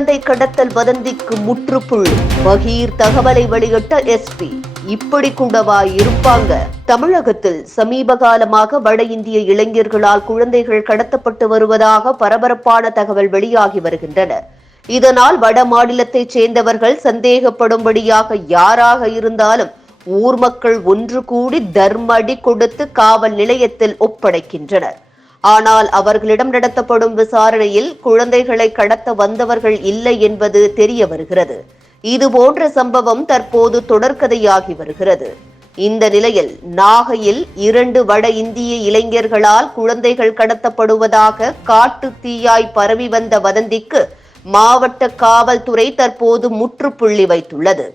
குழந்தை கடத்தல் வதந்திக்கு முற்றுப்புள்ளி. பகீர் தகவலை வெளியிட்ட எஸ்பி இப்படி கூடவா இருப்பாங்க. தமிழகத்தில் சமீப காலமாக வட இந்திய இளைஞர்களால் குழந்தைகள் கடத்தப்பட்டு வருவதாக பரபரப்பான தகவல் வெளியாகி வருகின்றன. இதனால் வட மாநிலத்தைச் சேர்ந்தவர்கள் சந்தேகப்படும்படியாக யாராக இருந்தாலும் ஊர் மக்கள் ஒன்று கூடி தர்மடி கொடுத்து காவல் நிலையத்தில் ஒப்படைக்கின்றனர். ஆனால் அவர்களிடம் நடத்தப்படும் விசாரணையில் குழந்தைகளை கடத்த வந்தவர்கள் இல்லை என்பது தெரிய வருகிறது. இது போன்ற சம்பவம் தற்போது தொடர்கதையாகி வருகிறது. இந்த நிலையில் நாகையில் இரண்டு வட இந்திய இளைஞர்களால் குழந்தைகள் கடத்தப்படுவதாக காட்டு தீயாய் பரவி வந்த வதந்திக்கு மாவட்ட காவல்துறை தற்போது முற்றுப்புள்ளி வைத்துள்ளது.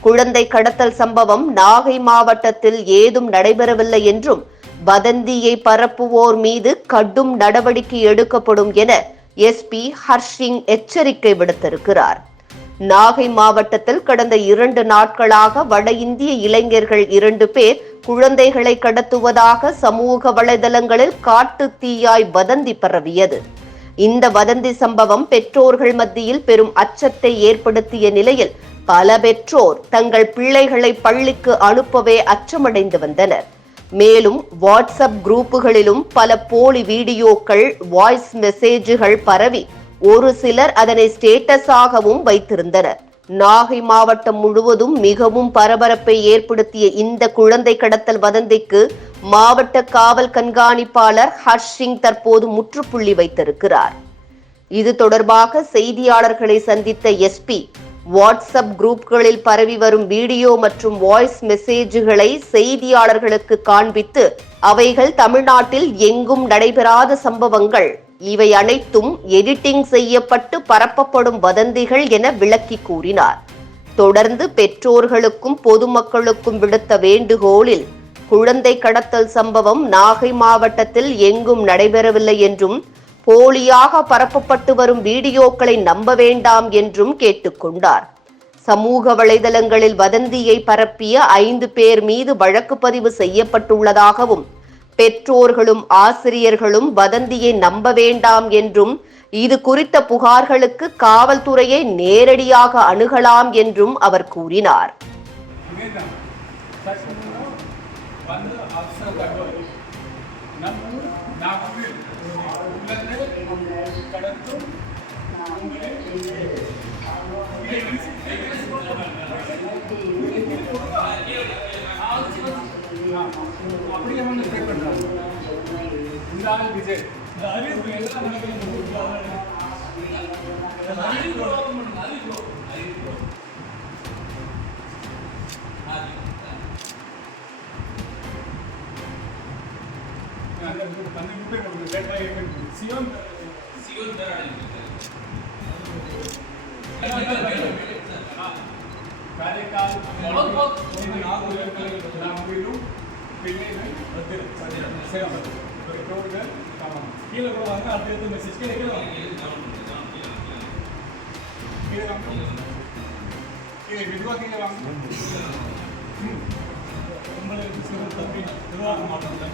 குழந்தை கடத்தல் சம்பவம் நாகை மாவட்டத்தில் ஏதும் நடைபெறவில்லை என்றும் வதந்தியை பரப்புவோர் மீது கடும் நடவடிக்கை எடுக்கப்படும் என எஸ்பி ஹர்ஷிங் எச்சரிக்கை விடுத்திருக்கிறார். நாகை மாவட்டத்தில் கடந்த இரண்டு நாட்களாக வட இந்திய இளைஞர்கள் இரண்டு பேர் குழந்தைகளை கடத்துவதாக சமூக வலைதளங்களில் காட்டு தீயாய் வதந்தி பரவியது. இந்த வதந்தி சம்பவம் பெற்றோர்கள் மத்தியில் பெரும் அச்சத்தை ஏற்படுத்திய நிலையில் பல பெற்றோர் தங்கள் பிள்ளைகளை பள்ளிக்கு அனுப்பவே அச்சமடைந்து வந்தனர். மேலும் வாட்ஸ்அப் குரூப்புகளிலும் பல போலி வீடியோக்கள் வாய்ஸ் மெசேஜுகள் பரவி ஒரு சிலர் அதனை ஸ்டேட்டஸாகவும் வைத்திருந்தனர். நாகை மாவட்டம் முழுவதும் மிகவும் பரபரப்பை ஏற்படுத்திய இந்த குழந்தை கடத்தல் வதந்திக்கு மாவட்ட காவல் கண்காணிப்பாளர் ஹர்ஷிங் தற்போது முற்றுப்புள்ளி வைத்திருக்கிறார். இது தொடர்பாக செய்தியாளர்களை சந்தித்த எஸ்பி வாட்ஸ்அப் குரூப்களில் பரவி வரும் வீடியோ மற்றும் வாய்ஸ் மெசேஜுகளை செய்தியாளர்களுக்கு காண்பித்து அவைகள் தமிழ்நாட்டில் எங்கும் நடைபெறாத சம்பவங்கள். இவை அனைத்தும் எடிட்டிங் செய்யப்பட்டு பரப்பப்படும் வதந்திகள் என விளக்கி கூறினார். தொடர்ந்து பெற்றோர்களுக்கும் பொதுமக்களுக்கும் விடுத்த வேண்டுகோளில் குழந்தை கடத்தல் சம்பவம் நாகை மாவட்டத்தில் எங்கும் நடைபெறவில்லை என்றும் போலியாக பரப்பப்பட்டு வரும் வீடியோக்களை நம்ப வேண்டாம் என்றும் கேட்டுக்கொண்டார். சமூக வலைதளங்களில் வதந்தியை பரப்பிய ஐந்து பேர் மீது வழக்கு பதிவு செய்யப்பட்டுள்ளதாகவும் பெற்றோர்களும் ஆசிரியர்களும் வதந்தியை நம்ப வேண்டாம் என்றும் இது குறித்த புகார்களுக்கு காவல்துறையை நேரடியாக அணுகலாம் என்றும் அவர் கூறினார். அப்படியே வந்து பே பண்ணுறாங்க இந்த ஆள் விஜய் இந்த அறிவிப்பு எல்லாம் நடக்கிறது தண்ணி சிவன் சிவன் பேர் அடைஞ்சு கீழே கூட வாங்க அடுத்த மெசேஜ் கீழே கீழே வாங்க கீழே வாங்க கீழே மெதுவாக கீழே வாங்க உங்களுக்கு சிறு தப்பி திருவாரூர் மாவட்டத்தில்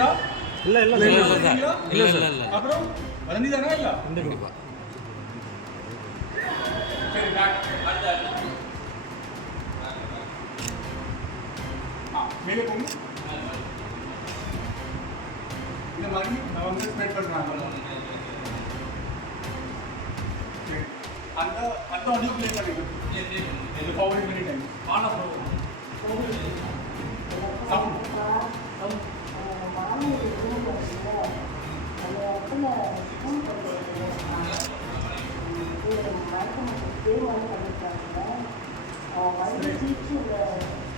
நடந்ததா இல்ல இல்ல இல்ல, இல்ல இல்ல, இல்ல. அப்புறம் வதந்தி தானே இல்ல. கண்டிப்பா சரி டாக்டர் ஆ மேலே போங்க. இந்த மாதிரி நான் வந்து ஸ்ப்ரெட் பண்ணுறாங்க. அந்த அந்த ஆடியோ ப்ளே பண்ணிடு இது ஃபார்வர்ட் பண்ணிட்டேன். ஆன் சவுண்ட்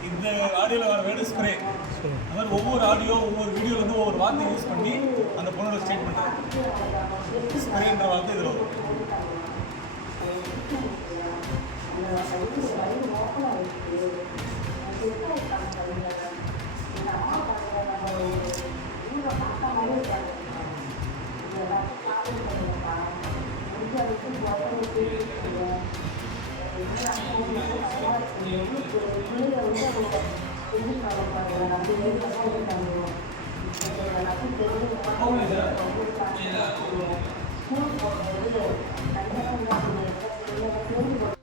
இந்த ஆடியோவில் வர வேர்டு ஸ்ப்ரே அந்த மாதிரி ஒவ்வொரு ஆடியோ ஒவ்வொரு வீடியோல இருந்து ஒவ்வொரு வார்த்தை யூஸ் பண்ணி அந்த பொண்ணோட ஸ்டேட்மெண்ட் ஸ்ப்ரேன்ற வார்த்தை இதில் வரும். சைவம்ன்ற 何だ?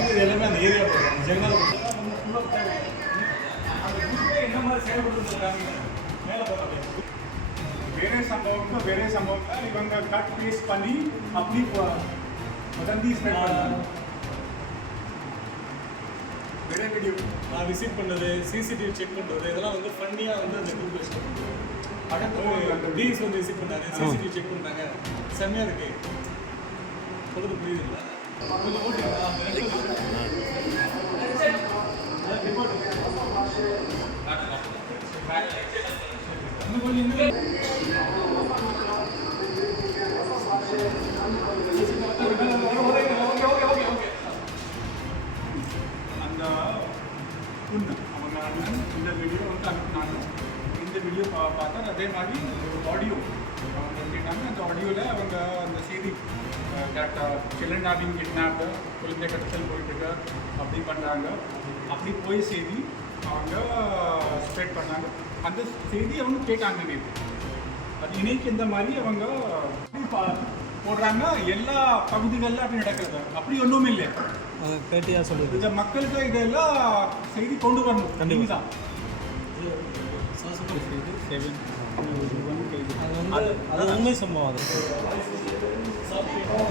செஞ்சது எல்லாமே அந்த ஏரியா ஜெகநாத என்ன மாதிரி செயல்படுத்துறாங்க மேலே போகிறாங்க వేరే సంభవంలో వేరే సంభవంలో ఇవంగా కట్ పేస్ట్ పని అప్లీ వదంతి வேற வீடியோ நான் விசிட் பண்ணது சிசிடிவி செக் பண்ணுறது இதெல்லாம் வந்து ஃபன்னியாக வந்து அந்த குரூப் வச்சு பண்ணுறது பக்கத்தில் டிஎஸ் வந்து விசிட் பண்ணாரு சிசிடிவி செக் பண்ணுறாங்க செம்மையாக இருக்கு. சொல்லுறது இந்த வீடியோ வந்து அனுப்புனாங்க இந்த வீடியோ பார்த்தா அதே மாதிரி ஒரு ஆடியோ அவங்க கேட்டாங்க அந்த ஆடியோவில் அவங்க அந்த செய்தி கரெக்டாக சில்ட்ரன் ஆபிங் கிட்னாப்டு குழந்தை கடத்தல் போயிட்டுருக்கு அப்படி பண்ணுறாங்க அப்படி போய் செய்தி அவங்க ஸ்ப்ரெட் பண்ணாங்க. அந்த செய்தி அவங்க கேட்டாங்க நேற்று அது இன்னைக்கு இந்த மாதிரி அவங்க போடுறாங்க. எல்லா பகுதிகளில் அப்படி நடக்கிறது அப்படி ஒன்றும் இல்லை. பேட்டியாக சொல்லுது இந்த மக்களுக்கு இதெல்லாம் செய்தி கொண்டு வரணும். கண்டிப்பா. தான். அது உண்மை சம்பவம் அது. நம்பர்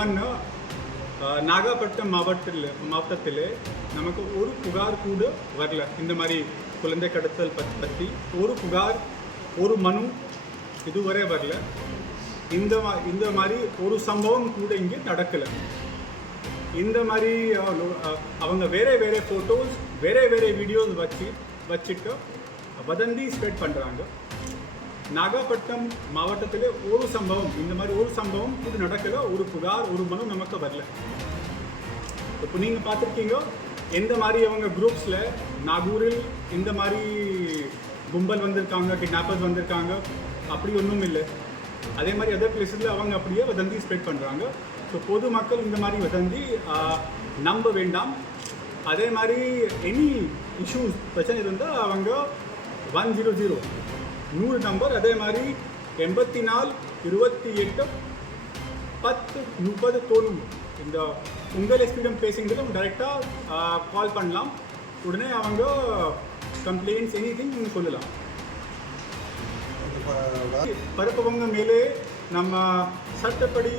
ஒன் uh, நாகப்பட்டினம் மாவட்டத்தில் மாவட்டத்தில் நமக்கு ஒரு புகார் கூட வரல. இந்த மாதிரி குழந்தை கடத்தல் பற்றி ஒரு புகார் ஒரு மனு இதுவரை வரல. இந்த மா- இந்த மாதிரி ஒரு சம்பவம் கூட இங்கே நடக்கலை. இந்த மாதிரி அவங்க வேறு வேறு ஃபோட்டோஸ் வேறு வேறு வீடியோஸ் வச்சு வச்சுட்டு வதந்தி ஸ்ப்ரெட் பண்ணுறாங்க நாகப்பட்டினம் மாவட்டத்தில் ஒரு சம்பவம் இந்த மாதிரி ஒரு சம்பவம் கூட நடக்கலை. ஒரு புகார் ஒரு மனு நமக்கு வரல. இப்போ நீங்கள் பார்த்துருக்கீங்க எந்த மாதிரி அவங்க குரூப்ஸில் நாகூரில் இந்த மாதிரி கும்பல் வந்திருக்காங்க கிட்னாப்பர்ஸ் வந்திருக்காங்க அப்படி ஒன்றும் இல்லை. அதே மாதிரி அதர் பிளேஸில் அவங்க அப்படியே வதந்தி ஸ்ப்ரெட் பண்ணுறாங்க ஸோ பொதுமக்கள் இந்த மாதிரி வதந்தி நம்ப வேண்டாம். அதே மாதிரி எனி இஷ்யூஸ் பிரச்சனை இருந்தால் அவங்க ஒன் ஜீரோ ஜீரோ நூறு நம்பர் அதே மாதிரி எண்பத்தி நாலு இருபத்தி எட்டு பத்து முப்பது தொண்ணூறு இந்த உங்கள் எஸ்பிடம் பேசுங்கிறதும் டைரெக்டாக கால் பண்ணலாம். உடனே அவங்க கம்ப்ளைண்ட்ஸ் எனி திங் சொல்லலாம். பரப்பவங்க மேலே நம்ம சட்டப்படி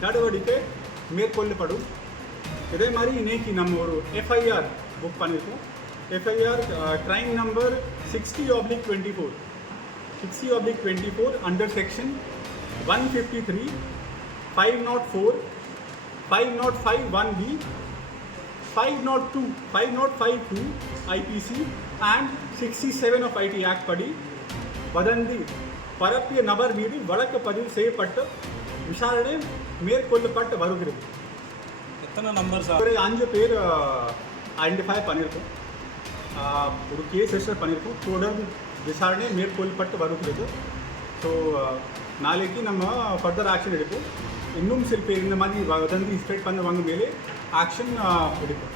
நடவடிக்கை மேற்கொள்ளப்படும் இதே மாதிரி இன்னைக்கு நம்ம ஒரு எஃப்ஐஆர் புக் பண்ணியிருக்கோம் FIR crime number sixty oblique twenty four sixty oblique twenty four under section one fifty three five nought four five nought five one B five nought two five nought five two IPC and sixty seven of IT act படி வதந்தி பரப்பிய நபர் மீது வழக்கு பதிவு செய்யப்பட்டு விசாரணை மேற்கொள்ளப்பட்டு வருகிறது. எத்தனை நம்பர் சார்? அஞ்சு பேர் ஐடென்டிஃபை பண்ணியிருக்கோம். ஒரு கேஸ் ரெஜிஸ்டர் பண்ணியிருக்கோம். தொடர்ந்து விசாரணை மேற்கொள்ளப்பட்டு வருகிறது. ஸோ நாளைக்கு நம்ம ஃபர்தர் ஆக்ஷன் எடுப்போம். இன்னும் சில பேர் இந்த மாதிரி வதந்தி ஸ்ப்ரெட் பண்ணுறவங்க மேலே ஆக்ஷன் எடுப்போம்.